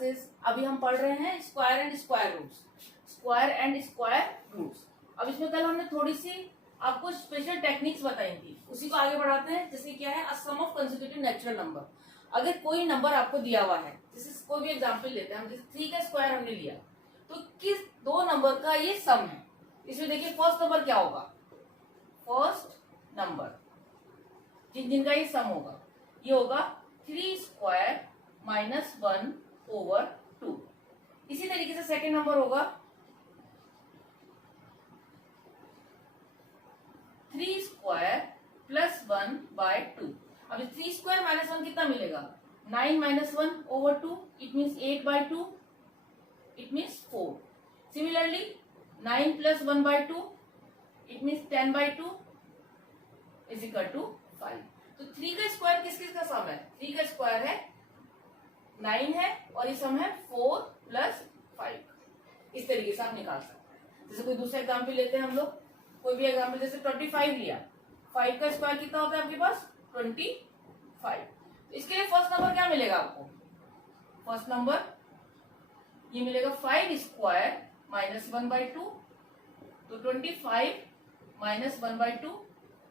Classes. अभी हम पढ़ रहे हैं square and square roots, square and square roots. अब इसमें कल हमने थोड़ी सी आपको स्पेशल टेक्निक्स बताई थी, उसी को आगे बढ़ाते हैं। जैसे क्या है, सम ऑफ कंसेक्यूटिव नेचुरल नंबर। अगर कोई नंबर आपको दिया हुआ है, जैसे कोई भी एग्जांपल लेते हैं हम, जैसे 3 का स्क्वायर हमने लिया, तो किस दो नंबर का ये सम है। इसमें देखिए फर्स्ट नंबर क्या होगा, फर्स्ट नंबर जिनका ये सम होगा ये होगा 3 स्क्वायर माइनस 1 ओवर 2। इसी तरीके से सेकेंड नंबर होगा 3 स्क्वायर प्लस 1 बाय 2। अब 3 स्क्वायर माइनस 1 कितना मिलेगा, 9 minus 1 over 2, it means 8 by 2, it means 4। Similarly 9 plus 1 by 2, it means 10 by 2 is equal to 5। तो 3 का स्क्वायर किस किस का सम है, 3 का स्क्वायर है 9 है और ये सम है 4 प्लस 5। इस तरीके से आप निकाल सकते हैं। जैसे कोई दूसरा एग्जाम्पल लेते हैं हम लोग, कोई भी एग्जाम्पल, जैसे 25 लिया, 5 का स्क्वायर कितना होता है आपके पास 25। तो इसके लिए फर्स्ट नंबर क्या मिलेगा आपको, फर्स्ट नंबर ये मिलेगा 5 स्क्वायर माइनस 1 बाई 2। तो 25 minus 1 by 2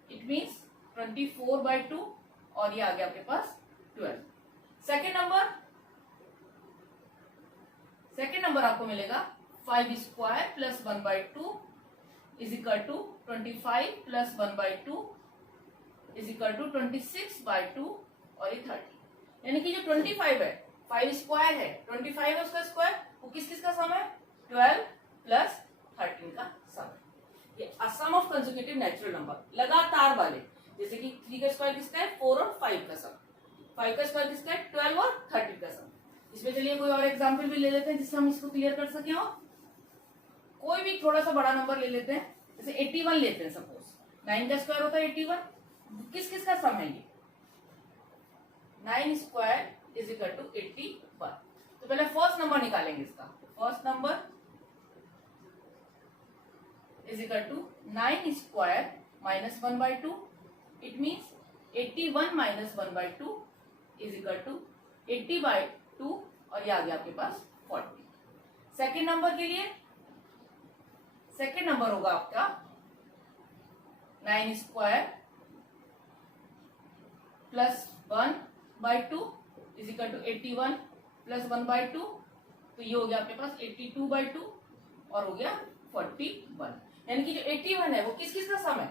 it means 24 by 2 और ये आ गया आपके पास 12। सेकेंड नंबर आपको मिलेगा 5 square plus 1 by 2 is equal to 25 plus 1 by 2 is equal to 26 by 2 और ये 30। यानी कि जो 25 है, 5 स्क्वायर है, 25 है उसका स्क्वायर, वो किस किस का सम है, 12 प्लस 13 का सम है। ये सम ऑफ कंसेक्यूटिव नेचुरल नंबर लगातार वाले, जैसे कि 3 का स्क्वायर किसका है 4 और 5 का सम, 5 का स्क्वायर किसका है 12 और 13 का सम। इसमें चलिए कोई और एग्जाम्पल भी ले लेते हैं जिससे हम इसको क्लियर कर सके। और कोई भी थोड़ा सा बड़ा नंबर ले लेते हैं, जैसे 81 लेते हैं सपोज, 9 का स्क्वायर होता है 81, किस किस का सम है ये, 9 स्क्वायर इज इक्वल टू 81। तो पहले फर्स्ट नंबर निकालेंगे इसका, first number is equal to 9 square minus 1 by 2, it means 81 minus 1 by 2 is equal to 80 by 2 और ये आ गया आपके पास 40। सेकेंड नंबर के लिए सेकेंड नंबर होगा आपका 9 square plus 1 by 2 is equal to 81 plus 1 by 2, तो ये हो गया आपके पास 82 बाई 2 और हो गया 41। यानी कि जो 81 है वो किस किस का सम है,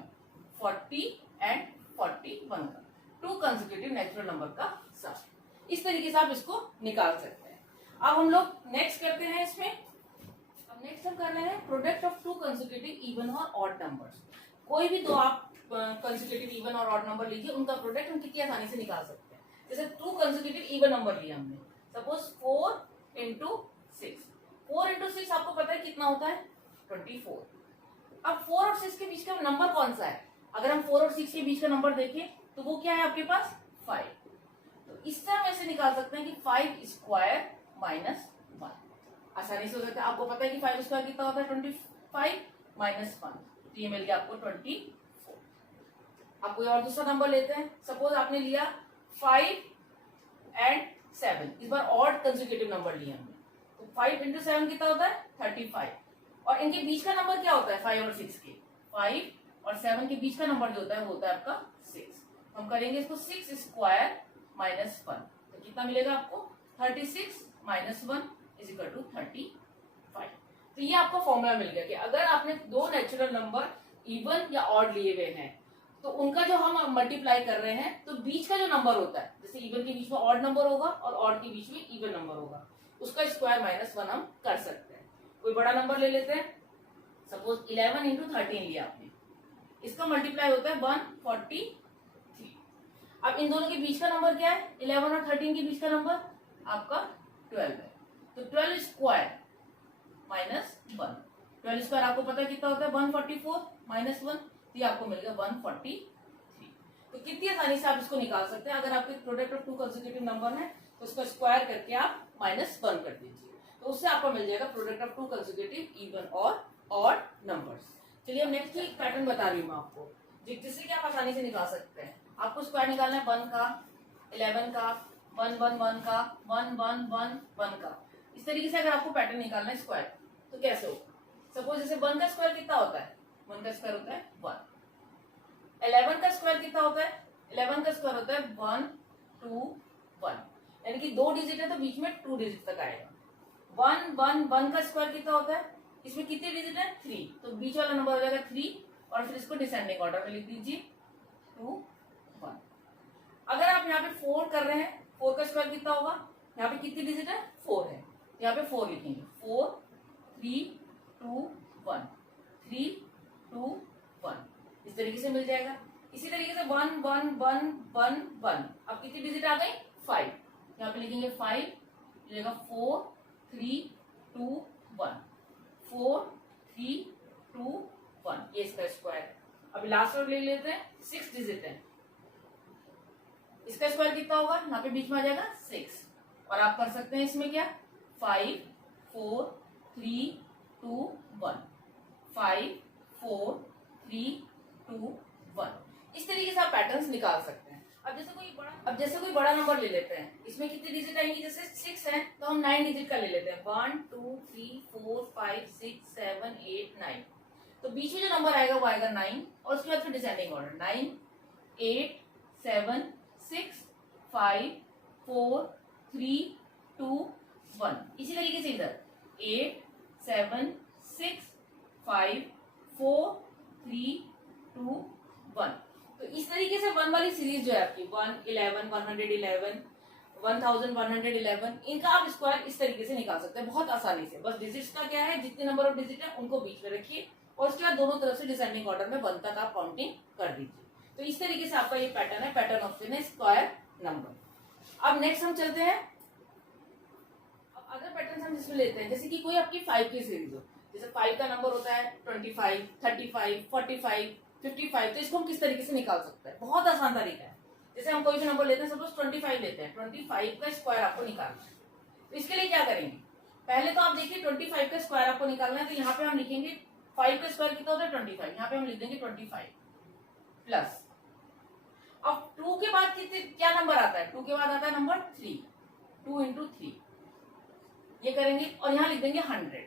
40 एंड 41 का, 2 कंसेक्यूटिव नेचुरल नंबर का सम। इस तरीके से आप इसको निकाल सकते हैं। अब हम लोग नेक्स्ट करते हैं इसमें, अब नेक्स्ट हम कर रहे हैं प्रोडक्ट ऑफ 2 कंसेक्यूटिव इवन और ऑड नंबर्स। कोई भी दो आप कंसेक्यूटिव इवन और ऑड नंबर लीजिए, उनका प्रोडक्ट हम कितनी आसानी से निकाल सकते हैं। जैसे 2 कंसेक्यूटिव इवन नंबर लिया हमने, सपोज 4 इंटू 6, 4 इंटू 6 आपको पता है कितना होता है 24। अब 4 और 6 के बीच का नंबर कौन सा है, अगर हम 4 और 6 के बीच का नंबर देखें तो वो क्या है आपके पास 5। तो इससे हम ऐसे निकाल सकते हैं कि 5 स्क्वायर माइनस 1, आसानी से हो सकता है। आपको पता है कि 5 स्क्वायर कितना होता है 25 माइनस 1, तो ये मिल गया आपको 24। आप कोई और दूसरा नंबर लेते हैं, सपोज आपने लिया 5 एंड 7, इस बार ऑड कंसेक्यूटिव नंबर लिया हमने, तो 5 इंटू 7 कितना होता है 35। और इनके बीच का नंबर क्या होता है 5 और 6 के, 5 और 7 के बीच का नंबर जो होता है वो होता है आपका 6। हम करेंगे इसको 6 स्क्वायर माइनस 1, तो कितना मिलेगा आपको 36 माइनस 1 इज इक्वल टू 35। तो ये आपको फॉर्मूला मिल गया कि अगर आपने दो नेचुरल नंबर इवन या ऑड लिए हुए हैं तो उनका जो हम मल्टीप्लाई कर रहे हैं, तो बीच का जो नंबर होता है, जैसे इवन के बीच में ऑड नंबर होगा और ऑड के बीच में इवन नंबर होगा, उसका स्क्वायर माइनस 1 हम कर सकते हैं। कोई बड़ा नंबर ले लेते हैं, सपोज 11 इंटू 13 लिया आपने, इसका मल्टीप्लाई होता है 143। अब इन दोनों के बीच का नंबर क्या है, 11 और 13 के बीच का नंबर आपका 12 है, तो 12 स्क्वायर माइनस 1, 12 स्क्वायर आपको पता है कितना होता है 144 माइनस 1, ये आपको मिल गया 143। तो कितनी आसानी से आप इसको निकाल सकते हैं। अगर आपके प्रोडक्ट ऑफ 2 कंसेक्यूटिव नंबर है तो उसका स्क्वायर करके आप माइनस 1 कर दीजिए, तो उससे आपको मिल जाएगा प्रोडक्ट ऑफ 2 कंसेक्यूटिव इवन और ऑड नंबर्स। चलिए अब नेक्स्ट एक पैटर्न बता रही हूँ मैं आपको, जिससे कि आप आसानी से निकाल सकते हैं। आपको स्क्वायर निकालना है 1 का, 11 का, 1 1 1 का, 1 1 1 1 का। इस तरीके से अगर आपको पैटर्न निकालना है स्क्वायर तो कैसे होगा? सपोज जैसे 1 का स्क्वायर कितना होता है? 1 का स्क्वायर होता है 1। 11 का स्क्वायर कितना होता है? 11 का स्क्वायर होता है 1 2 1, यानी कि 2 डिजिट है तो बीच में 2 डिजिट तक आएगा। 1 1 1 का स्क्वायर कितना होता है? इसमें कितने डिजिट है? 3, तो बीच वाला नंबर हो जाएगा 3 और फिर इसको डिसेंडिंग ऑर्डर में लिख दीजिए 2 1। अगर आप यहाँ पे 4 कर रहे हैं, 4 का स्क्वायर कितना होगा? यहाँ पे कितनी डिजिट है? 4 है, यहाँ पे 4 लिखेंगे 4 3 2 1 3 2 1, इस तरीके से मिल जाएगा। इसी तरीके से 1 1 1 1 1, अब कितनी डिजिट आ गई? 5, यहाँ पे लिखेंगे 5, मिलेगा 4 3 2 1 4 3 2 1, ये इसका स्क्वायर। अभी लास्ट वर्ड ले लेते हैं, 6 डिजिट है, इसका स्क्वायर कितना होगा? यहाँ पे बीच में आ जाएगा 6, और आप कर सकते हैं इसमें क्या? 5 4 3 2 1 5 4 3 2 1, इस तरीके से आप पैटर्न्स निकाल सकते हैं। अब जैसे कोई बड़ा नंबर ले लेते हैं, इसमें कितनी डिजिट आएंगी? जैसे 6 है तो हम 9 डिजिट का ले लेते हैं, 1 2 3 4 5 6 7 8 9, तो बीच में जो नंबर आएगा वो आएगा 9, और उसके बाद फिर डिसेंडिंग ऑर्डर 9 8 7 6 5 4 3 2 1, इसी तरीके से इधर 8 7 6 5 4 3 2 1, तो इस तरीके से 1 वाली सीरीज जो है आपकी 1 11 111 1111, इनका आप स्क्वायर इस तरीके से निकाल सकते हैं बहुत आसानी से। बस डिजिट्स का क्या है, जितने नंबर ऑफ डिजिट है उनको बीच में रखिए और उसके बाद दोनों तरफ से डिसेंडिंग ऑर्डर में 1 तक आप काउंटिंग कर दीजिए। तो इस तरीके से आपका ये पैटर्न है, पैटर्न ऑप्शन है स्क्वायर नंबर। अब नेक्स्ट हम चलते हैं, अब अदर पैटर्न हम जिसमें लेते हैं, जैसे कि कोई आपकी 5 की सीरीज हो, जैसे 5 का नंबर होता है 25 35 45 55, तो इसको हम किस तरीके से निकाल सकते हैं? बहुत आसान तरीका है। जैसे हम कोई भी नंबर लेते हैं, सपोज 25 लेते हैं, 25 का स्क्वायर आपको निकालना है, तो इसके लिए क्या करेंगे? पहले तो आप देखिए 25 का स्क्वायर आपको निकालना है, तो यहाँ पे हम लिखेंगे 5 का स्क्वायर कितना होता है? 25, यहाँ पे हम लिख देंगे 25 प्लस, अब 2 के बाद कितने क्या नंबर आता है? 2 के बाद आता है नंबर 3, 2 इंटू 3, ये करेंगे और यहाँ लिख देंगे 100,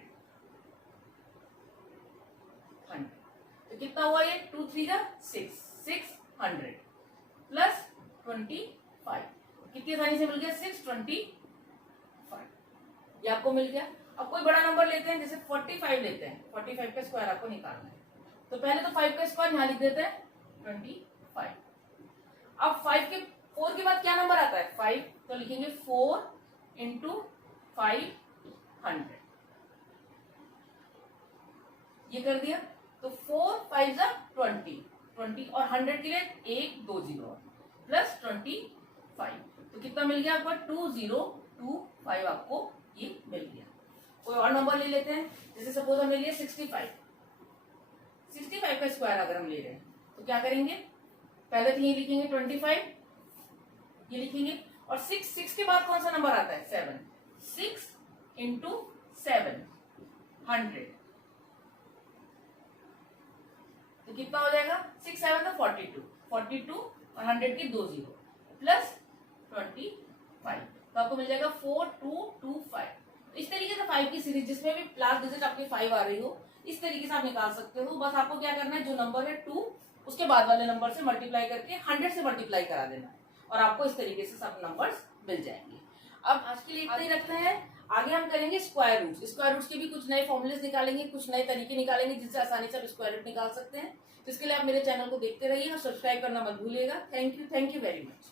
तो कितना हुआ ये? 2 3 का 6 600 प्लस 25, कितनी आसानी से मिल गया? 625, ये आपको मिल गया। अब कोई बड़ा नंबर लेते हैं, जैसे 45 लेते हैं, 45 का स्क्वायर आपको निकालना है, तो पहले तो 5 का स्क्वायर यहाँ लिख देते हैं 25। अब 4 के बाद क्या नंबर आता है? 5, तो लिखेंगे 4 इंटू 500, ये कर दिया। तो 4 5 20 और 100 के लिए 1 2 0 प्लस 25, तो कितना मिल गया आपका? 2025 आपको ये मिल गया। कोई और नंबर ले लेते हैं, जैसे सपोज हम ले लिए 65 का स्क्वायर अगर हम ले रहे हैं तो क्या करेंगे? पहले तो ये लिखेंगे 25, ये लिखेंगे, और 6 के बाद कौन सा नंबर आता है? 7, 6 इंटू 7 100, तो कितना हो जाएगा? 6 7 तो 42 और 100 के 2 0 प्लस 25, तो आपको मिल जाएगा 4225। तो इस तरीके से 5 की सीरीज जिसमें भी लास्ट डिजिट आपकी 5 आ रही हो, इस तरीके से आप निकाल सकते हो। बस आपको क्या करना है, जो नंबर है 2 उसके बाद वाले नंबर से मल्टीप्लाई करके 100 से मल्टीप्लाई करा देना है, और आपको इस तरीके से सब नंबर्स मिल जाएंगे। अब आज के लिए इतना ही रखते हैं, आगे हम करेंगे स्क्वायर रूट्स के भी कुछ नए फॉर्मूलेस निकालेंगे, कुछ नए तरीके निकालेंगे जिससे आसानी से आप स्क्वायर रूट निकाल सकते हैं। तो इसके लिए आप मेरे चैनल को देखते रहिए और सब्सक्राइब करना मत भूलिएगा। Thank you very much.